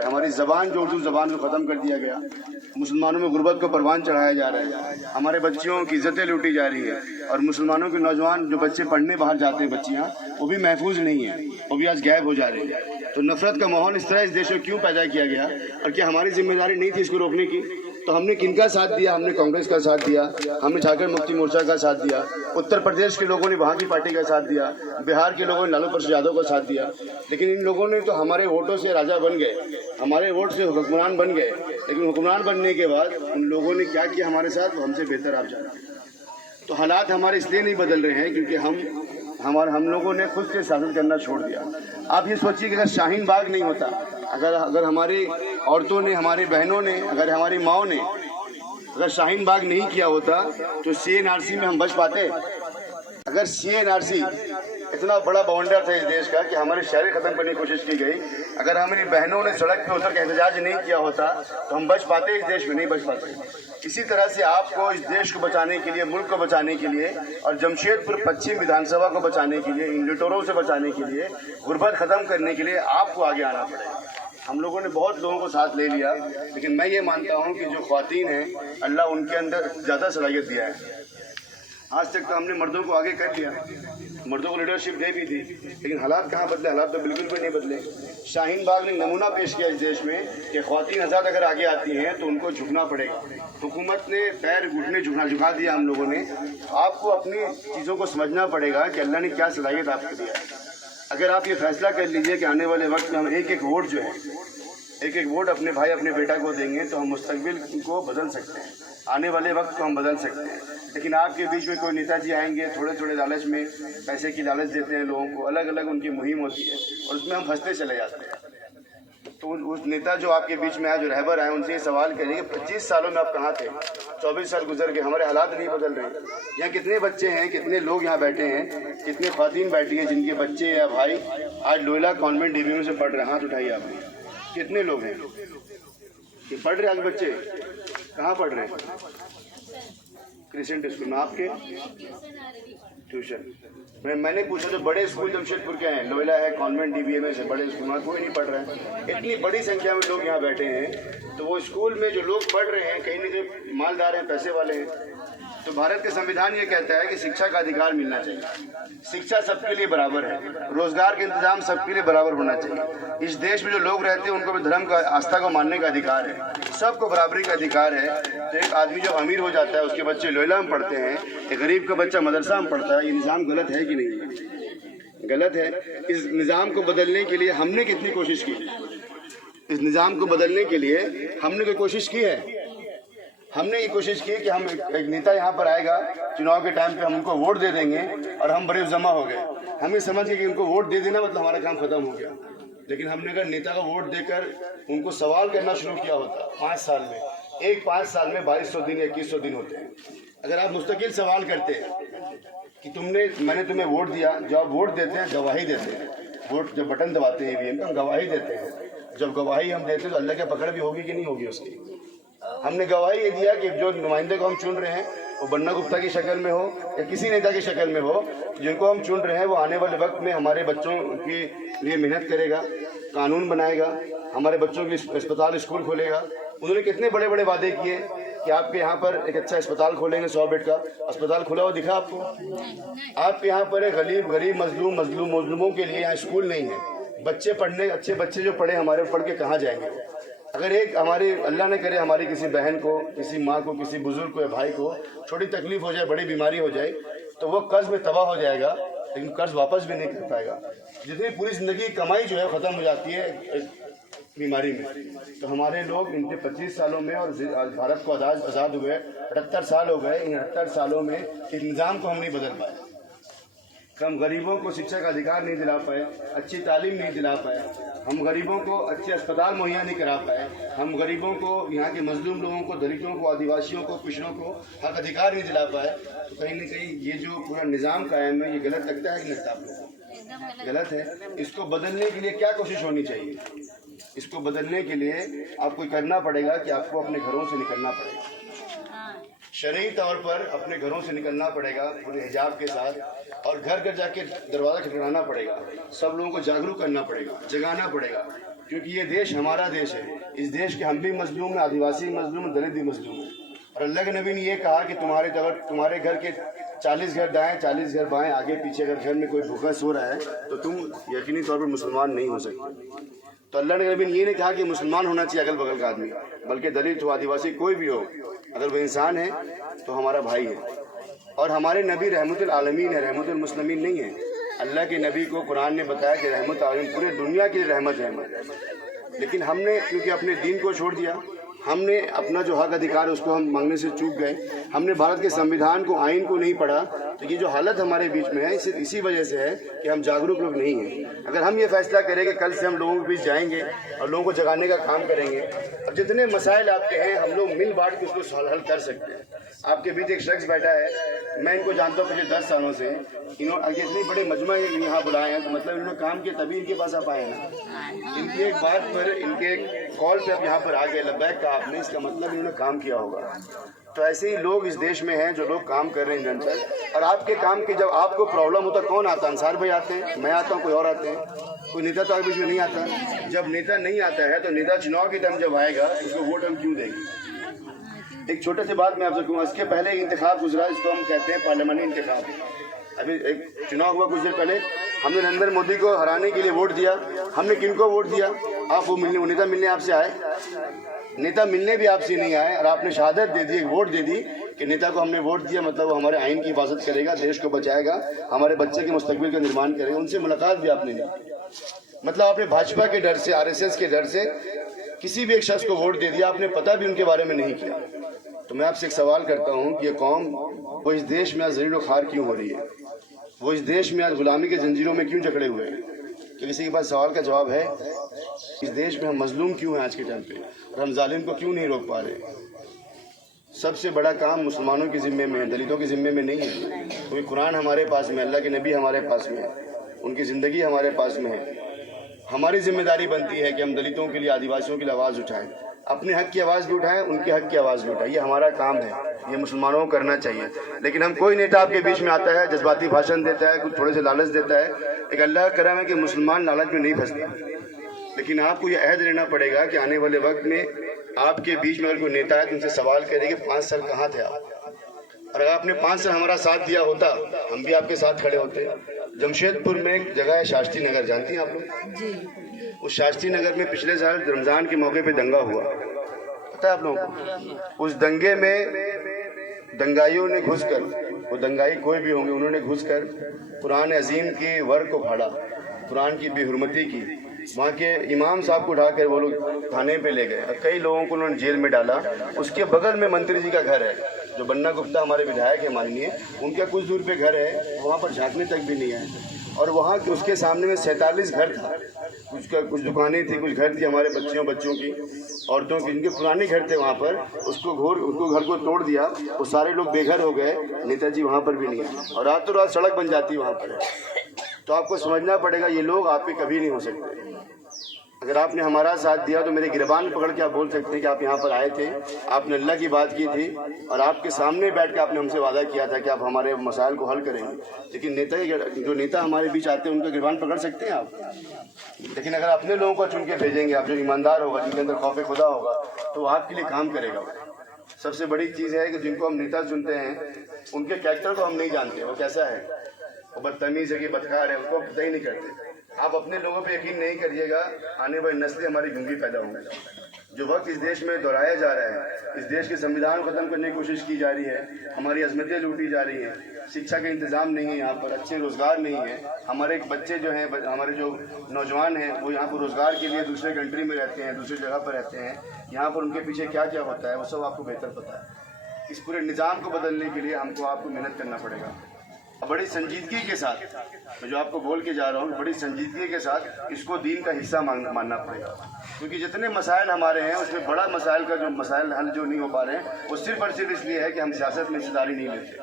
हमारी ज़बान जो उर्दू ज़बान को ख़त्म कर दिया गया, मुसलमानों में गुर्बत को परवान चढ़ाया जा रहा है, हमारे बच्चियों की इज्जतें लूटी जा रही है और मुसलमानों के नौजवान जो बच्चे पढ़ने बाहर जाते हैं, बच्चियाँ, वो भी महफूज नहीं है, वो भी आज गायब हो जा रही है। तो नफरत का माहौल इस तरह इस देश में क्यों पैदा किया गया और क्या हमारी जिम्मेदारी नहीं थी इसको रोकने की? तो हमने किनका साथ दिया? हमने कांग्रेस का साथ दिया, हमने झारखंड मुक्ति मोर्चा का साथ दिया, उत्तर प्रदेश के लोगों ने वहाँ की पार्टी का साथ दिया, बिहार के लोगों ने लालू प्रसाद यादव का साथ दिया। लेकिन इन लोगों ने तो हमारे वोटों से राजा बन गए, हमारे वोट से हुक्मरान बन गए। लेकिन हुक्मरान बनने के बाद उन लोगों ने क्या किया हमारे साथ, वो हमसे बेहतर आप जानते हैं। तो हालात हमारे इसलिए नहीं बदल रहे हैं क्योंकि हम लोगों ने खुद से शासन करना छोड़ दिया। आप ये सोचिए कि अगर शाहीन बाग नहीं होता, अगर हमारी औरतों ने, हमारी बहनों ने, अगर हमारी माओ ने अगर शाहीन बाग नहीं किया होता तो CNRC में हम बच पाते? अगर CNRC इतना बड़ा बाउंडर था इस देश का कि हमारे शहर खत्म करने की कोशिश की गई, अगर हमारी बहनों ने सड़क पे उतर के एहतजाज नहीं किया होता तो हम बच पाते? इस देश में नहीं बच पाते। इसी तरह से आपको इस देश को बचाने के लिए, मुल्क को बचाने के लिए और जमशेदपुर पश्चिम विधानसभा को बचाने के लिए, इन लुटेरों से बचाने के लिए, गुर्बत खत्म करने के लिए आपको आगे आना पड़ेगा। हम लोगों ने बहुत लोगों को साथ ले लिया, लेकिन मैं ये मानता हूँ कि जो ख्वातीन हैं, अल्लाह उनके अंदर ज़्यादा सलाहियत दिया है। आज तक तो हमने मर्दों को आगे कर दिया, मर्दों को लीडरशिप दे भी दी, लेकिन हालात कहाँ बदले? हालात तो बिल्कुल भी नहीं बदले। शाहीन बाग ने नमूना पेश किया इस देश में कि ख्वातीन आज़ाद अगर आगे आती हैं तो उनको झुकना पड़ेगा। हुकूमत ने पैर घुटने झुका दिया हम लोगों ने। आपको अपनी चीज़ों को समझना पड़ेगा कि अल्लाह ने क्या सलाहियत आपको दिया है। अगर आप ये फैसला कर लीजिए कि आने वाले वक्त में हम एक एक वोट जो है, एक एक वोट अपने भाई अपने बेटा को देंगे तो हम मुस्तकबिल को बदल सकते हैं, आने वाले वक्त को हम बदल सकते हैं। लेकिन आपके बीच में कोई नेताजी आएंगे, थोड़े थोड़े लालच में, पैसे की लालच देते हैं लोगों को, अलग अलग उनकी मुहिम होती है और उसमें हम फंसते चले जाते हैं। तो उस नेता जो आपके बीच में आए, जो रहबर आए, उनसे ये सवाल करिए 25 सालों में आप कहाँ थे? 24 साल गुजर गए, हमारे हालात नहीं बदल रहे। यहाँ कितने बच्चे हैं, कितने लोग यहाँ बैठे हैं, कितने ख्वातीन बैठी हैं जिनके बच्चे या भाई आज लोयला कॉन्वेंट DBM से पढ़ रहे हैं? हाथ उठाइए आप। कितने लोग हैं कि पढ़ रहे हैं आज बच्चे? कहाँ पढ़ रहे हैं? क्रिसेंट स्कूल में। आपके ट्यूशन? मैंने पूछा जो बड़े स्कूल जमशेदपुर के हैं, लोयला है, कॉन्वेंट DBM से बड़े स्कूल में कोई नहीं पढ़ रहा है। इतनी बड़ी संख्या में लोग यहाँ बैठे हैं, तो वो स्कूल में जो लोग पढ़ रहे हैं कहीं न कहीं मालदार हैं, पैसे वाले हैं। तो भारत का संविधान ये कहता है कि शिक्षा का अधिकार मिलना चाहिए, शिक्षा सबके लिए बराबर है, रोजगार का इंतजाम सबके लिए बराबर होना चाहिए। इस देश में जो लोग रहते हैं उनको भी धर्म का, आस्था को मानने का अधिकार है, सबको बराबरी का अधिकार है। तो एक आदमी जब अमीर हो जाता है, उसके बच्चे लोयला में पढ़ते हैं, एक गरीब का बच्चा मदरसा में पढ़ता है, ये निज़ाम गलत है कि नहीं? गलत है। इस निज़ाम को बदलने के लिए हमने कितनी कोशिश की? इस निज़ाम को बदलने के लिए हमने कोई कोशिश की है? हमने ये कोशिश की कि हम एक नेता यहाँ पर आएगा, चुनाव के टाइम पे हम उनको वोट दे देंगे और हम बड़े जमा हो गए। हमें समझ गए कि उनको वोट दे देना मतलब हमारा काम खत्म हो गया। लेकिन हमने अगर नेता का वोट देकर उनको सवाल करना शुरू किया होता 5 साल में, 5 साल में 2200 दिन 2100 दिन होते हैं। अगर आप मुस्तकिल सवाल करते कि मैंने तुम्हें वोट दिया, जब आप वोट देते हैं गवाही देते हैं, वोट जब बटन दबाते हैं EVM हम गवाही देते हैं। जब गवाही हम देते हैं तो अल्लाह की पकड़ भी होगी कि नहीं होगी उसकी? हमने गवाही ये दिया कि जो नुमाइंदे को हम चुन रहे हैं वो बन्ना गुप्ता की शक्ल में हो या किसी नेता की शक्ल में हो, जिनको हम चुन रहे हैं वो आने वाले वक्त में हमारे बच्चों के लिए मेहनत करेगा, कानून बनाएगा, हमारे बच्चों के अस्पताल स्कूल खोलेगा। उन्होंने कितने बड़े बड़े वादे किए कि आपके यहाँ पर एक अच्छा अस्पताल खोलेंगे, 100 बेड का अस्पताल खुला हुआ दिखा आपको? आपके यहाँ पर गरीब मजलूमों के लिए यहाँ स्कूल नहीं है। बच्चे पढ़ने, अच्छे बच्चे जो पढ़े हमारे, पढ़ के कहाँ जाएंगे? अगर एक हमारी, अल्लाह ने करे, हमारी किसी बहन को, किसी माँ को, किसी बुजुर्ग को या भाई को छोटी तकलीफ हो जाए, बड़ी बीमारी हो जाए, तो वो कर्ज में तबाह हो जाएगा, लेकिन कर्ज वापस भी नहीं कर पाएगा। जितनी पूरी जिंदगी कमाई जो है ख़त्म हो जाती है बीमारी में। तो हमारे लोग इनके 25 सालों में, और भारत को आज़ाद हुए 78 साल हो गए, इन 78 सालों में इस निज़ाम को हम नहीं बदल पाए। हम गरीबों को शिक्षा का अधिकार नहीं दिला पाए, अच्छी तालीम नहीं दिला पाए, हम गरीबों को अच्छे अस्पताल मुहैया नहीं करा पाए, हम गरीबों को, यहाँ के मजलूम लोगों को, दलितों को, आदिवासियों को, पिछड़ों को हक अधिकार नहीं दिला पाए। तो कहीं न कहीं ये जो पूरा निज़ाम कायम है ये गलत लगता है कि नहीं? आप लोगों को गलत है। इसको बदलने के लिए क्या कोशिश होनी चाहिए? इसको बदलने के लिए आपको करना पड़ेगा कि आपको अपने घरों से निकलना पड़ेगा, शरई तौर पर अपने घरों से निकलना पड़ेगा पूरे हिजाब के साथ, और घर घर जाके दरवाज़ा खटखटाना पड़ेगा, सब लोगों को जागरूक करना पड़ेगा, जगाना पड़ेगा क्योंकि ये देश हमारा देश है। इस देश के हम भी मजलूम हैं, आदिवासी मजलूम हैं, दलित भी मजलूम हैं। और अल्लाह के नबी ने ये कहा कि तुम्हारे घर के 40 घर दाएं 40 घर बाएं आगे पीछे अगर घर में कोई भूखा सो रहा है तो तुम यकीनी तौर पर मुसलमान नहीं हो सकते। तो अल्लाह के नबी ने ये नहीं कहा कि मुसलमान होना चाहिए अगल बगल का आदमी, बल्कि दलित हो, आदिवासी, कोई भी हो, अगर वो इंसान है तो हमारा भाई है। और हमारे नबी रहमतुल आलमीन है, रहमतुल मुस्लिमीन नहीं है। अल्लाह के नबी को कुरान ने बताया कि रहमत आलमीन, पूरे दुनिया की रहमत है। लेकिन हमने क्योंकि अपने दीन को छोड़ दिया, हमने अपना जो हक अधिकार है उसको हम मांगने से चूक गए, हमने भारत के संविधान को, आइन को नहीं पढ़ा। तो ये जो हालत हमारे बीच में है सिर्फ इसी वजह से है कि हम जागरूक लोग नहीं हैं। अगर हम ये फैसला करें कि कल से हम लोगों के बीच जाएंगे और लोगों को जगाने का काम करेंगे, और जितने मसाइल आपके हैं हम लोग मिल बांट के उसको हल कर सकते हैं। आपके बीच एक शख्स बैठा है, मैं इनको जानता हूँ पिछले 10 सालों से। इन्होंने इतने बड़े मजमा यहाँ बुलाए हैं तो मतलब इन्होंने काम किया तभी इनके पास आप आए हैं ना। इनकी एक बात पर, इनके एक कॉल पे आप यहाँ पर आ गए, लब्बैक कहा आपने, इसका मतलब इन्होंने काम किया होगा। तो ऐसे ही लोग इस देश में हैं जो लोग काम कर रहे हैं निरंतर। और आपके काम की जब आपको प्रॉब्लम होता कौन आता है? अंसार भाई आते हैं, मैं आता हूँ, कोई और आते हैं, कोई नेता तो आपके बीच में नहीं आता। जब नेता नहीं आता है तो नेता चुनाव के टाइम जब आएगा उसको वोट हम क्यों देंगे? एक छोटे से बात मैं आपसे कहूँगा, इसके पहले इंतखाब गुजरा, इसको हम कहते हैं पार्लियामानी इंतखाब। अभी एक चुनाव हुआ कुछ देर पहले, हमने नरेंद्र मोदी को हराने के लिए वोट दिया। हमने किनको वोट दिया? आप वो नेता मिलने आपसे आए, नेता मिलने भी आपसे नहीं आए, और आपने शहादत दे दी, वोट दे दी कि नेता को हमने वोट दिया, मतलब वो हमारे आइन की हिफाजत करेगा, देश को बचाएगा, हमारे बच्चे के मुस्तकबिल का निर्माण करेगा। उनसे मुलाकात भी आपने नहीं, मतलब आपने भाजपा के डर से, आरएसएस के डर से किसी भी एक शख्स को वोट दे दिया, आपने पता भी उनके बारे में नहीं किया। तो मैं आपसे एक सवाल करता हूँ कि ये कौम, वो इस देश में आज ज़लील ख़ार क्यों हो रही है? वो इस देश में आज गुलामी के जंजीरों में क्यों जकड़े हुए हैं? तो किसी के पास सवाल का जवाब है? इस देश में हम मजलूम क्यों हैं आज के टाइम पे, और हम जालिम को क्यों नहीं रोक पा रहे? सबसे बड़ा काम मुसलमानों के ज़िम्मे में है, दलितों के ज़िम्मे में नहीं है। क्योंकि कुरान हमारे पास में, अल्लाह के नबी हमारे पास में है, उनकी ज़िंदगी हमारे पास में है। हमारी जिम्मेदारी बनती है कि हम दलितों के लिए, आदिवासियों के लिए आवाज़ उठाएं, अपने हक की आवाज़ भी उठाएं, उनके हक की आवाज़ भी उठाएं। ये हमारा काम है, ये मुसलमानों को करना चाहिए। लेकिन हम, कोई नेता आपके बीच में आता है, जज्बाती भाषण देता है, कुछ थोड़े से लालच देता है। एक अल्लाह का करम है कि मुसलमान लालच में नहीं फंसते। लेकिन आपको ये अहद लेना पड़ेगा कि आने वाले वक्त में आपके बीच में अगर कोई नेता है तो उनसे सवाल करें कि 5 साल कहाँ थे आप, और अगर आपने 5 साल हमारा साथ दिया होता हम भी आपके साथ खड़े होते। जमशेदपुर में एक जगह है शास्त्री नगर, जानती हैं आप लोग जी? उस शास्त्री नगर में पिछले साल रमज़ान के मौके पे दंगा हुआ, पता है आप लोगों को? उस दंगे में दंगाइयों ने घुसकर, वो दंगाई कोई भी होंगे, उन्होंने घुसकर कुरान अजीम की वर्क को फाड़ा, कुरान की बेहुरमती की। वहाँ के इमाम साहब को उठाकर वो लोग थाने पे ले गए और कई लोगों को उन्होंने जेल में डाला। उसके बगल में मंत्री जी का घर है, जो बन्ना गुप्ता हमारे विधायक है माननीय, उनका कुछ दूर पे घर है, वहाँ पर झांकने तक भी नहीं है। और वहाँ उसके सामने में 47 घर था, कुछ दुकानें थी, कुछ घर थी हमारे बच्चों की, औरतों की, जिनके पुराने घर थे वहाँ पर, उसको घर को तोड़ दिया। वो सारे लोग बेघर हो गए, नेताजी वहाँ पर भी नहीं है, और रातों रात सड़क बन जाती है वहाँ पर। तो आपको समझना पड़ेगा ये लोग आप पे कभी नहीं हो सकते। अगर आपने हमारा साथ दिया तो मेरे गिरबान पकड़ के आप बोल सकते हैं कि आप यहाँ पर आए थे, आपने अल्लाह की बात की थी, और आपके सामने बैठ के आपने हमसे वादा किया था कि आप हमारे मसाइल को हल करेंगे। लेकिन जो नेता हमारे बीच आते हैं उनका गिरबान पकड़ सकते हैं आप? लेकिन अगर अपने लोगों को चुन के भेजेंगे, आप जो ईमानदार होगा, जिनके अंदर खौफ खुदा होगा, तो आपके लिए काम करेगा। सबसे बड़ी चीज़ है कि जिनको हम नेता चुनते हैं उनके कैरेक्टर को हम नहीं जानते, वो कैसा है, वो बदतमीज़ है कि बदकार है, उसको पता ही नहीं करते। आप अपने लोगों पे यकीन नहीं करिएगा, आने वाली नस्लें हमारी गूंगी पैदा होंगी। जो वक्त इस देश में दोहराया जा रहा है, इस देश के संविधान को खत्म करने की कोशिश की जा रही है, हमारी अजमतें लूटी जा रही हैं, शिक्षा का इंतजाम नहीं है, यहाँ पर अच्छे रोजगार नहीं है। हमारे बच्चे जो हैं, हमारे जो नौजवान हैं, वो यहाँ पर रोजगार के लिए दूसरे कंट्री में रहते हैं, दूसरी जगह पर रहते हैं। यहाँ पर उनके पीछे क्या क्या होता है वो सब आपको बेहतर पता है। इस पूरे निज़ाम को बदलने के लिए आपको मेहनत करना पड़ेगा। बड़ी संजीदगी के साथ, मैं जो आपको बोल के जा रहा हूँ, बड़ी संजीदगी के साथ इसको दीन का हिस्सा मानना पड़ेगा। क्योंकि जितने मसाइल हमारे हैं उसमें बड़ा मसाइल का जो मसाइल हल जो नहीं हो पा रहे हैं, वो सिर्फ और सिर्फ इसलिए है कि हम सियासत में हिस्सेदारी नहीं लेते,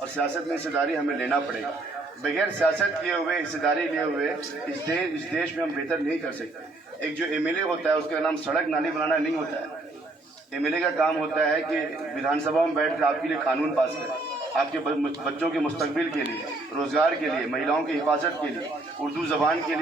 और सियासत में हिस्सेदारी हमें लेना पड़ेगा। बगैर सियासत किए हुए, हिस्सेदारी लिए हुए इस देश में हम बेहतर नहीं कर सकते। एक जो MLA होता है उसका नाम सड़क नाली बनाना नहीं होता है। MLA का काम होता है कि विधानसभा में बैठ कर आपके लिए कानून पास करें, आपके बच्चों के मुस्तकबिल के लिए, रोजगार के लिए, महिलाओं की हिफाजत के लिए, उर्दू ज़बान के लिए।